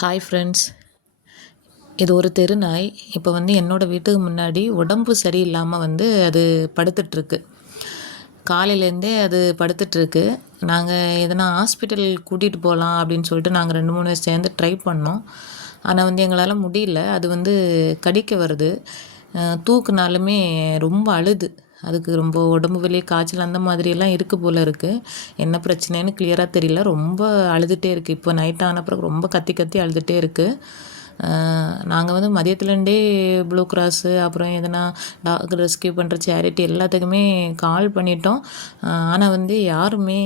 Hi friends. இது ஒரு தெரு நாய். இப்போ என்னோடய வீட்டுக்கு முன்னாடி உடம்பு சரியில்லாமல் அது படுத்துட்ருக்கு. காலையிலேருந்தே அது படுத்துட்ருக்கு. நாங்கள் எதனா ஹாஸ்பிட்டல் கூட்டிகிட்டு போகலாம் அப்படின்னு சொல்லிட்டு நாங்கள் 2-3 பேர் சேர்ந்து ட்ரை பண்ணோம். ஆனால் எங்களால் முடியல. அது கடிக்க வருது. தூக்குனாலுமே ரொம்ப அழுது. அதுக்கு ரொம்ப உடம்பு வலி, காய்ச்சல் அந்த மாதிரியெல்லாம் இருக்குது போல் இருக்குது. என்ன பிரச்சனைன்னு கிளியராக தெரியல. ரொம்ப அழுதுகிட்டே இருக்குது. இப்போ நைட் ஆன பிறகு ரொம்ப கத்தி கத்தி அழுதுகிட்டே இருக்குது. நாங்கள் மதியத்துலேருந்தே ப்ளூ கிராஸு அப்புறம் எதனா டாக் ரெஸ்கியூ பண்ணுற சேரிட்டி எல்லாத்துக்குமே கால் பண்ணிட்டோம். ஆனால் யாருமே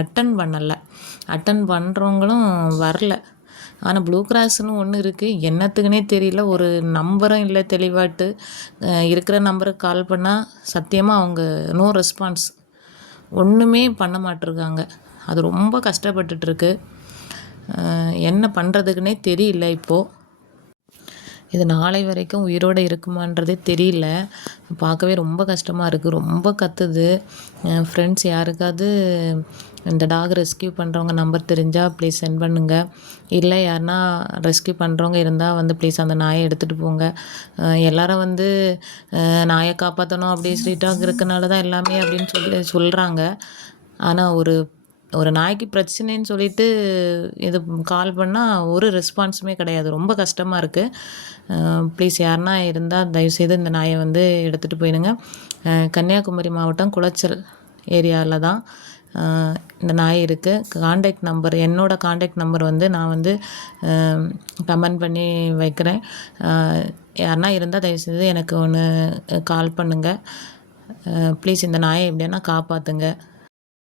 அட்டன் பண்ணலை. அட்டன் பண்ணுறவங்களும் வரல. ஆனால் ப்ளூ கிராஸ்னு ஒன்று இருக்குது. என்னத்துக்குனே தெரியல. ஒரு நம்பரும் இல்லை தெளிவாட்டு. இருக்கிற நம்பருக்கு கால் பண்ணால் சத்தியமாக அவங்க நோ ரெஸ்பான்ஸ். ஒன்றுமே பண்ண மாட்டிருக்காங்க. அது ரொம்ப கஷ்டப்பட்டுட்ருக்கு. என்ன பண்ணுறதுக்குனே தெரியல இப்போது. இது நாளை வரைக்கும் உயிரோடு இருக்குமான்றதே தெரியல. பார்க்கவே ரொம்ப கஷ்டமாக இருக்குது. ரொம்ப கத்துது. ஃப்ரெண்ட்ஸ் யாருக்காவது இந்த டாக் ரெஸ்கியூ பண்ணுறவங்க நம்பர் தெரிஞ்சால் ப்ளீஸ் சென்ட் பண்ணுங்கள். இல்லை யாருன்னா ரெஸ்கியூ பண்ணுறவங்க இருந்தால் ப்ளீஸ் அந்த நாயை எடுத்துகிட்டு போங்க. எல்லாரும் நாயை காப்பாற்றணும் அப்படி ஸ்ட்ரீட் டாக் இருக்கனால தான் எல்லாமே அப்படின்னு சொல்கிறாங்க. ஆனால் ஒரு நாய்க்கு பிரச்சனைன்னு சொல்லிட்டு இது கால் பண்ணால் ஒரு ரெஸ்பான்ஸுமே கிடையாது. ரொம்ப கஷ்டமாக இருக்குது. ப்ளீஸ் யாருன்னா இருந்தால் தயவுசெய்து இந்த நாயை எடுத்துகிட்டு போயிடுங்க. கன்னியாகுமரி மாவட்டம் குளச்சல் ஏரியாவில் தான் இந்த நாய் இருக்குது. காண்டாக்ட் நம்பர், என்னோடய காண்டாக்ட் நம்பர் நான் கமெண்ட் பண்ணி வைக்கிறேன். யாருன்னா இருந்தால் தயவுசெய்து எனக்கு ஒன்று கால் பண்ணுங்கள். ப்ளீஸ் இந்த நாயை எப்படின்னா காப்பாற்றுங்க.